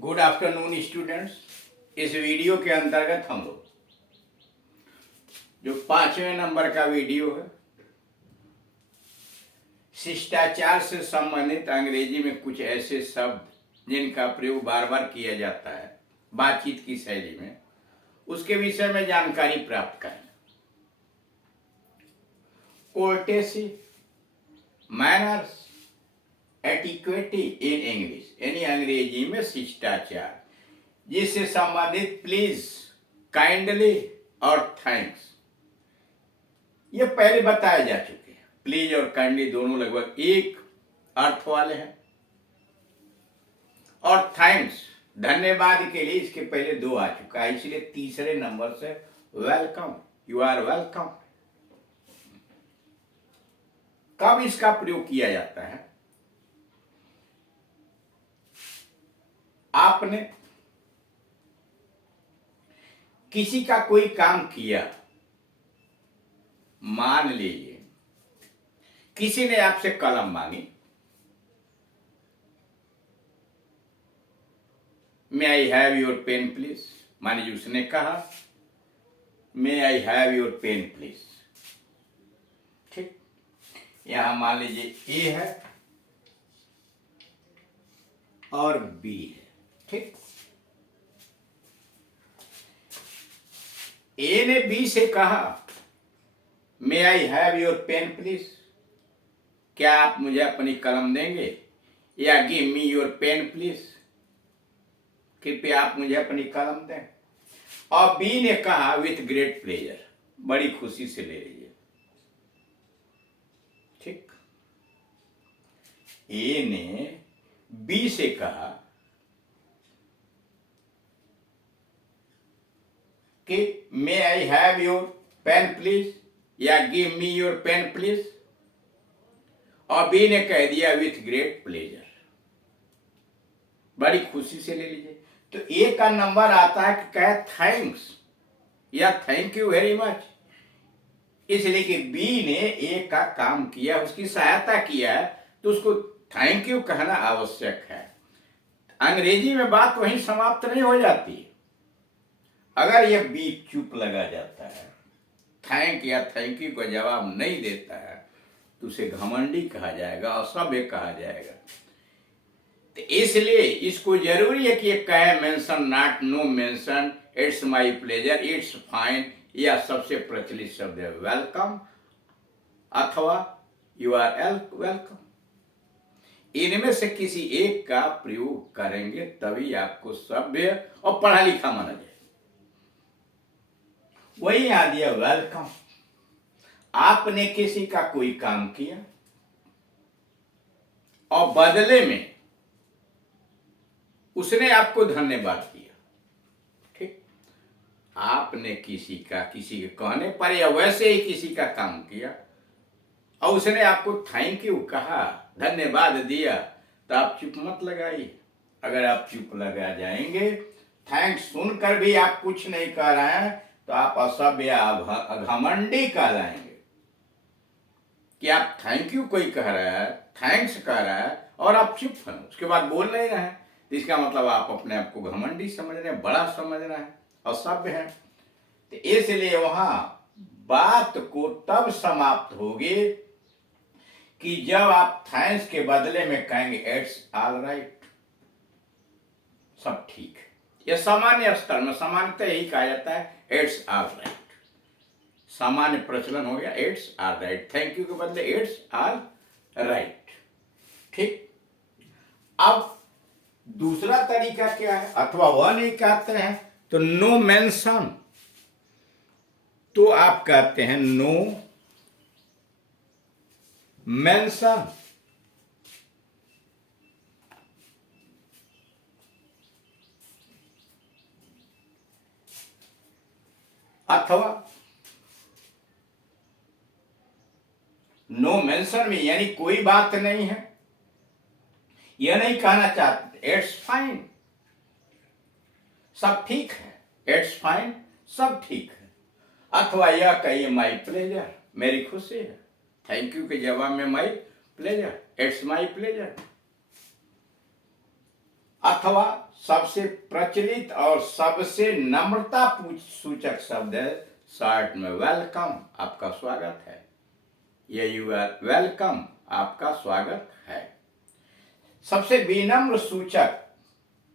Good afternoon students. इस video के अंतर्गत हम लोग जो 5वें नंबर का वीडियो है, शिष्टाचार से संबंधित अंग्रेजी में कुछ ऐसे शब्द जिनका प्रयोग बार बार किया जाता है बातचीत की शैली में, उसके विषय में जानकारी प्राप्त करें। कोर्टेसी, मैनर्स, एटिक्वेटी इन इंग्लिश, यानी अंग्रेजी में शिष्टाचार, जिससे संबंधित प्लीज, काइंडली और थैंक्स, ये पहले बताए जा चुके हैं। प्लीज और काइंडली दोनों लगभग एक अर्थ वाले हैं, और थैंक्स धन्यवाद के लिए इसके पहले दो आ चुका है, इसलिए तीसरे नंबर से वेलकम, यू आर वेलकम। कब इसका प्रयोग किया जाता है? आपने किसी का कोई काम किया, मान लीजिए किसी ने आपसे कलम मांगी, may I have your pen please. मान लीजिए उसने कहा may I have your pen please. ठीक, यहां मान लीजिए ए है और बी है। ठीक, ए ने बी से कहा may I have your pen please, क्या आप मुझे अपनी कलम देंगे, या give me your pen please, कृपया आप मुझे अपनी कलम दें। और बी ने कहा विथ ग्रेट प्लेजर, बड़ी खुशी से ले लीजिए। ठीक, ए ने बी से कहा कि may I have your pen please, या give me your pen please, और बी ने कह दिया विथ ग्रेट प्लेजर, बड़ी खुशी से ले लीजिए। तो ए का नंबर आता है कि कहे थैंक्स या थैंक यू वेरी मच, इसलिए कि बी ने ए का काम किया, उसकी सहायता किया है, तो उसको थैंक यू कहना आवश्यक है। अंग्रेजी में बात वहीं समाप्त नहीं हो जाती। अगर यह बी चुप लगा जाता है, थैंक या थैंक यू का जवाब नहीं देता है, तो उसे घमंडी कहा जाएगा, असभ्य कहा जाएगा। तो इसलिए इसको जरूरी है कि ये कहे mention not, no mention, it's my pleasure, it's fine, या सबसे प्रचलित शब्द है वेलकम अथवा यू आर वेलकम। इनमें से किसी एक का प्रयोग करेंगे तभी आपको सभ्य और पढ़ा लिखा माना जाए। वही आ दिया वेलकम। आपने किसी का कोई काम किया और बदले में उसने आपको धन्यवाद दिया। ठीक, आपने किसी के कहने पर या वैसे ही किसी का काम किया और उसने आपको थैंक यू कहा, धन्यवाद दिया, तो आप चुप मत लगाइए। अगर आप चुप लगा जाएंगे, थैंक्स सुनकर भी आप कुछ नहीं कह रहे हैं, तो आप असभ्य घमंडी कहलाएंगे। कि आप थैंक यू कोई कह रहा है, थैंक्स कह रहा है और आप चुप हैं, उसके बाद बोल नहीं रहे हैं, तो इसका मतलब आप अपने आप को घमंडी समझ रहे हैं, बड़ा समझ रहे हैं, असभ्य हैं। तो इसलिए वहां बात को तब समाप्त होगी कि जब आप थैंक्स के बदले में कहेंगे इट्स ऑल राइट, सब ठीक है। यह सामान्य स्तर में सामान्यतः यही कहा जाता है इट्स ऑल राइट, सामान्य प्रचलन हो गया it's all right, thank you के बदले इट्स ऑल राइट। ठीक, अब दूसरा तरीका क्या है, अथवा वह नहीं कहते हैं तो नो मेंशन, तो आप कहते हैं नो मेंशन। अथवा नो मेंशन में यानी कोई बात नहीं है, यह नहीं कहना चाहते इट्स फाइन, सब ठीक है, इट्स फाइन, सब ठीक है। अथवा यह कहिए माई प्लेजर, मेरी खुशी है, थैंक यू के जवाब में my pleasure, it's my pleasure. अथवा सबसे प्रचलित और सबसे नम्रता सूचक शब्द है शॉर्ट में वेलकम, आपका स्वागत है, या यू आर वेलकम, आपका स्वागत है। सबसे विनम्र सूचक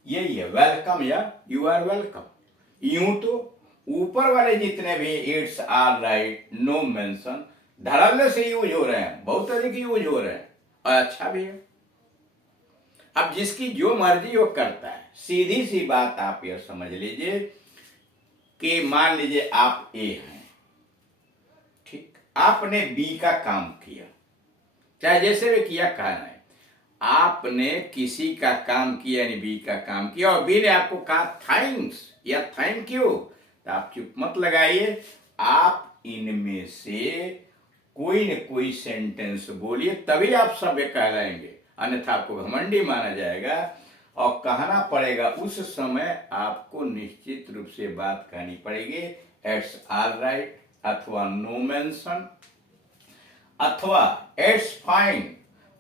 यही है, वेलकम या यू आर वेलकम। यूं तो ऊपर वाले जितने भी it's all right, no mention धड़ल्ले से यूज हो रहे हैं, बहुत तरीके यूज हो रहे हैं और अच्छा भी है। अब जिसकी जो मर्जी वो करता है। सीधी सी बात आप यह समझ लीजिए कि मान लीजिए आप ए हैं, ठीक, आपने बी का काम किया, चाहे जैसे भी किया, कहना है आपने किसी का काम किया यानी बी का काम किया और बी ने आपको कहा थैंक्स या थैंक यू, तो आप चुप मत लगाइए, आप इनमें से कोई न कोई सेंटेंस बोलिए, तभी आप सभ्य कहलाएंगे, अन्यथा आपको घमंडी माना जाएगा और कहना पड़ेगा। उस समय आपको निश्चित रूप से बात कहनी पड़ेगी, इट्स ऑल राइट अथवा नो मेंशन अथवा इट्स फाइन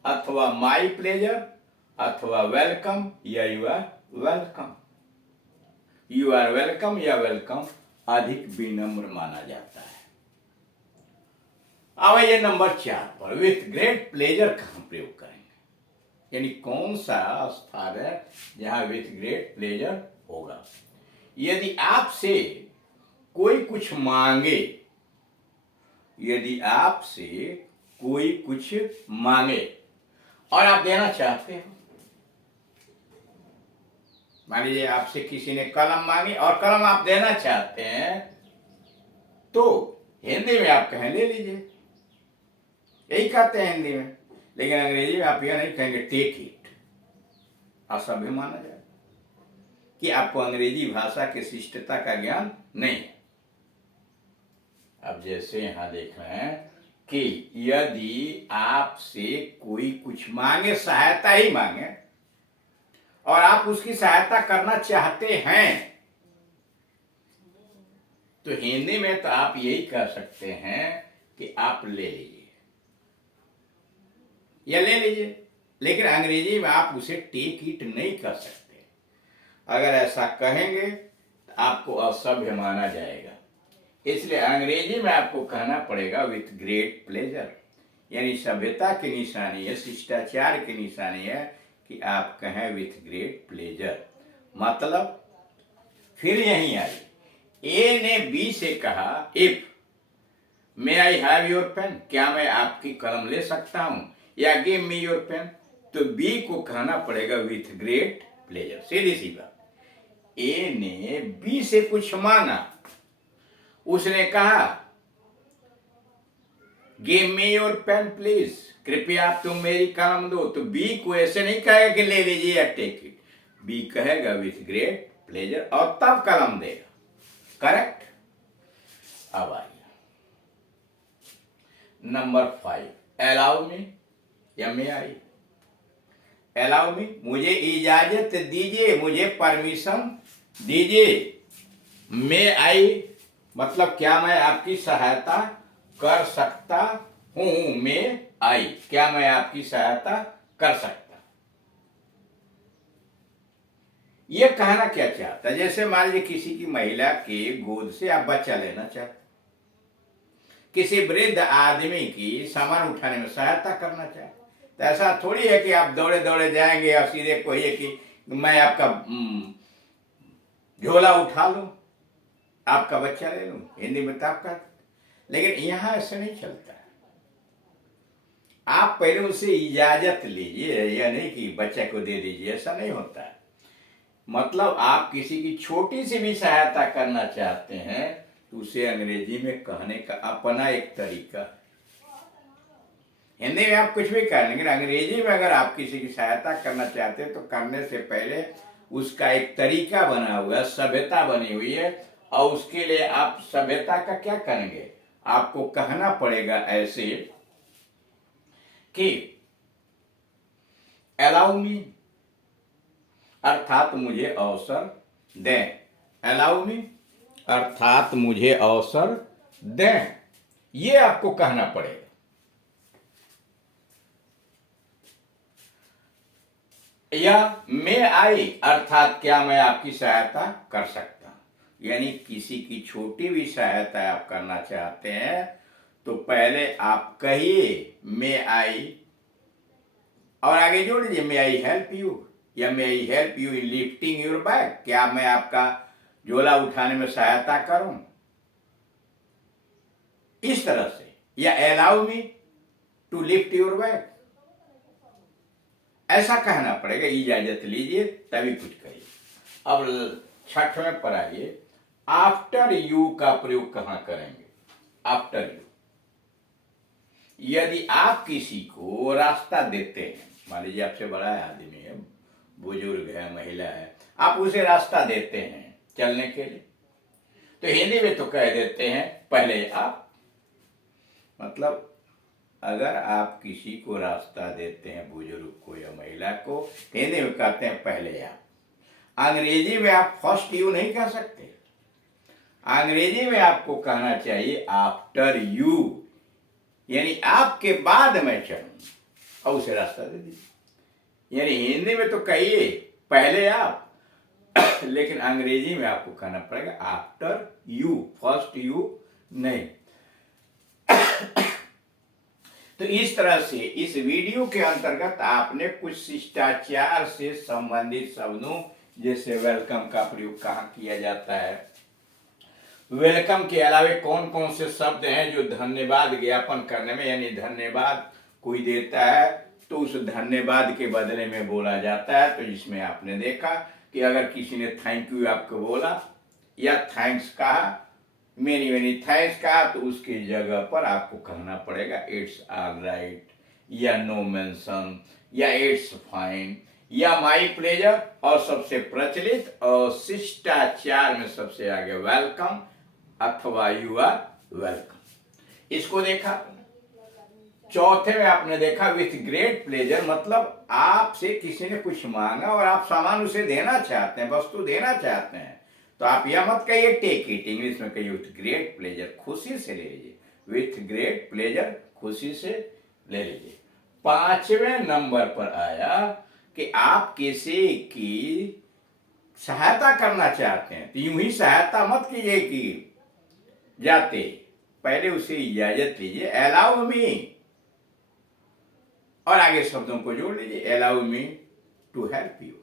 अथवा माई प्लेजर अथवा वेलकम या you are welcome. You are welcome या वेलकम अधिक विनम्र माना जाता है। अब ये नंबर 4 पर विथ ग्रेट प्लेजर का हम प्रयोग करेंगे, यानी कौन सा स्थान है जहां विथ ग्रेट प्लेजर होगा। यदि आपसे कोई कुछ मांगे, यदि आपसे कोई कुछ मांगे और आप देना चाहते हो, मान लीजिए आपसे किसी ने कलम मांगी और कलम आप देना चाहते हैं, तो हिंदी में आप कहें ले लीजिए, यही कहते हैं हिंदी में, लेकिन अंग्रेजी में आप यह नहीं कहेंगे टेक इट, असभ्य माना जाए कि आपको अंग्रेजी भाषा की शिष्टता का ज्ञान नहीं है। अब जैसे यहां देख रहे हैं कि यदि आपसे कोई कुछ मांगे, सहायता ही मांगे और आप उसकी सहायता करना चाहते हैं, तो हिंदी में तो आप यही कह सकते हैं कि आप ले लीजिए या ले लीजिए, लेकिन अंग्रेजी में आप उसे टेक इट नहीं कह सकते। अगर ऐसा कहेंगे तो आपको असभ्य माना जाएगा, इसलिए अंग्रेजी में आपको कहना पड़ेगा विथ ग्रेट प्लेजर, यानी सभ्यता की निशानी है, शिष्टाचार की निशानी है कि आप कहें विथ ग्रेट प्लेजर। मतलब फिर यहीं आई, ए ने बी से कहा if may I have your pen, क्या मैं आपकी कलम ले सकता हूं, या गिव मी योर पेन, तो बी को कहना पड़ेगा विथ ग्रेट प्लेजर। सीधी सी बात, ए ने बी से कुछ मांगा, उसने कहा give me your pen please, कृपया आप तुम मेरी कलम दो, तो बी को ऐसे नहीं कहेगा कि ले लीजिए या टेक इट, बी कहेगा विथ ग्रेट प्लेजर और तब कलम देगा। करेक्ट। अब आइए नंबर 5, अलाउ मी या मे आई। अलाउ मी, मुझे इजाजत दीजिए, मुझे परमिशन दीजिए। मे आई मतलब क्या मैं आपकी सहायता कर सकता हूं, मे आई, क्या मैं आपकी सहायता कर सकता। यह कहना क्या चाहता है, जैसे मान लीजिए किसी की महिला के गोद से आप बच्चा लेना चाहते, किसी वृद्ध आदमी की सामान उठाने में सहायता करना चाहते, तो ऐसा थोड़ी है कि आप दौड़े दौड़े जाएंगे और सीधे कहिए कि मैं आपका झोला उठा लूं, आपका बच्चा ले लूं, हिंदी में तो आपका, लेकिन यहां ऐसा नहीं चलता। आप पहले उसे इजाजत लीजिए, या नहीं कि बच्चे को दे दीजिए, ऐसा नहीं होता है। मतलब आप किसी की छोटी सी भी सहायता करना चाहते हैं तो उसे अंग्रेजी में कहने का अपना एक तरीका है। हिंदी में आप कुछ भी कह लेंगे, अंग्रेजी में अगर आप किसी की सहायता करना चाहते हैं तो करने से पहले उसका एक तरीका बना हुआ है, सभ्यता बनी हुई है, और उसके लिए आप सभ्यता का क्या करेंगे, आपको कहना पड़ेगा ऐसे कि अलाउ मी अर्थात मुझे अवसर दें, अलाउ मी अर्थात मुझे अवसर दें, ये आपको कहना पड़ेगा। या मे आई अर्थात क्या मैं आपकी सहायता कर सकता हूं। यानी किसी की छोटी भी सहायता आप करना चाहते हैं तो पहले आप कहिए मे आई, और आगे जोड़ लीजिए मे आई हेल्प यू, या may I help you in lifting your bag, क्या मैं आपका झोला उठाने में सहायता करूं, इस तरह से। या allow me to lift your bag, ऐसा कहना पड़ेगा, इजाजत लीजिए तभी कुछ करिए। अब 6वें पर आइए, आफ्टर यू का प्रयोग कहां करेंगे। आफ्टर यू, यदि आप किसी को रास्ता देते हैं, मान लीजिए आपसे बड़ा आदमी है, बुजुर्ग है, महिला है, आप उसे रास्ता देते हैं चलने के लिए, तो हिंदी में तो कह देते हैं पहले आप। मतलब अगर आप किसी को रास्ता देते हैं, बुजुर्ग को या महिला को, हिंदी में कहते हैं पहले आप। अंग्रेजी में आप फर्स्ट यू नहीं कह सकते, अंग्रेजी में आपको कहना चाहिए आफ्टर यू, यानी आपके बाद मैं चलूं और उसे रास्ता दे दीजिए। यानी हिंदी में तो कहिए पहले आप, लेकिन अंग्रेजी में आपको कहना पड़ेगा आफ्टर यू, फर्स्ट यू नहीं। तो इस तरह से इस वीडियो के अंतर्गत आपने कुछ शिष्टाचार से संबंधित शब्दों, जैसे वेलकम का प्रयोग कहाँ किया जाता है, वेलकम के अलावे कौन कौन से शब्द हैं जो धन्यवाद ज्ञापन करने में, यानी धन्यवाद कोई देता है तो उस धन्यवाद के बदले में बोला जाता है। तो इसमें आपने देखा कि अगर किसी ने थैंक यू आपको बोला या थैंक्स कहा, मेनी मेनी थैंक्स कहा, तो उसकी जगह पर आपको कहना पड़ेगा इट्स ऑल राइट, या नो मेंशन, या इट्स फाइन, या माई प्लेजर, और सबसे प्रचलित और शिष्टाचार में सबसे आगे वेलकम अथवा यू आर वेलकम। इसको देखा। चौथे में आपने देखा विथ ग्रेट प्लेजर, मतलब आपसे किसी ने कुछ मांगा और आप सामान उसे देना चाहते हैं, वस्तु देना चाहते हैं, तो आप यह मत कहिए टेक इट, इंग्लिश में कहिए विथ ग्रेट प्लेजर, खुशी से ले लीजिए, विथ ग्रेट प्लेजर, खुशी से ले लीजिए। 5वें नंबर पर आया कि आप किसी की सहायता करना चाहते हैं तो यूं ही सहायता मत कीजिए कि जाते, पहले उसे इजाजत लीजिए, अलाउ मी, और आगे शब्दों को जोड़ लीजिए, allow me to help you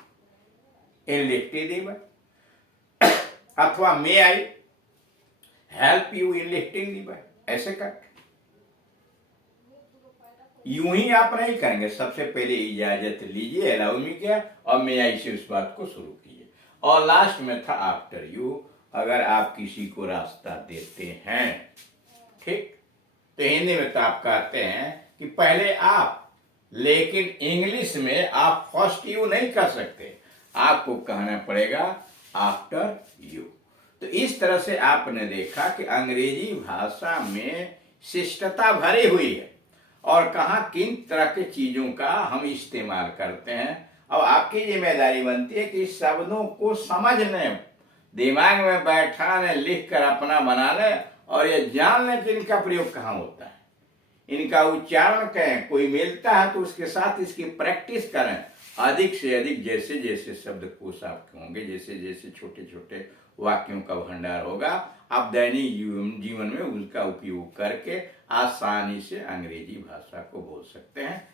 in lifting the bag, अथवा may I help you in lifting the bag, ऐसे कर। यूं ही आप नहीं करेंगे, सबसे पहले इजाजत लीजिए, अलाउ मी किया, और मे आई से उस बात को शुरू कीजिए, और लास्ट में था आफ्टर यू, अगर आप किसी को रास्ता देते हैं, ठीक, तो हिंदी में तो आप कहते हैं कि पहले आप, लेकिन इंग्लिश में आप फर्स्ट यू नहीं कर सकते, आपको कहना पड़ेगा आफ्टर यू। तो इस तरह से आपने देखा कि अंग्रेजी भाषा में शिष्टता भरी हुई है और कहाँ किन तरह के चीजों का हम इस्तेमाल करते हैं। अब आपकी जिम्मेदारी बनती है कि शब्दों को समझ लें, दिमाग में बैठाने, लिख कर अपना बना लें, और ये जान लें कि इनका प्रयोग कहाँ होता है, इनका उच्चारण करें, कोई मिलता है तो उसके साथ इसकी प्रैक्टिस करें, अधिक से अधिक, जैसे जैसे शब्दकोश आपके होंगे, जैसे जैसे छोटे छोटे वाक्यों का भंडार होगा, आप दैनिक जीवन में उसका उपयोग करके आसानी से अंग्रेजी भाषा को बोल सकते हैं।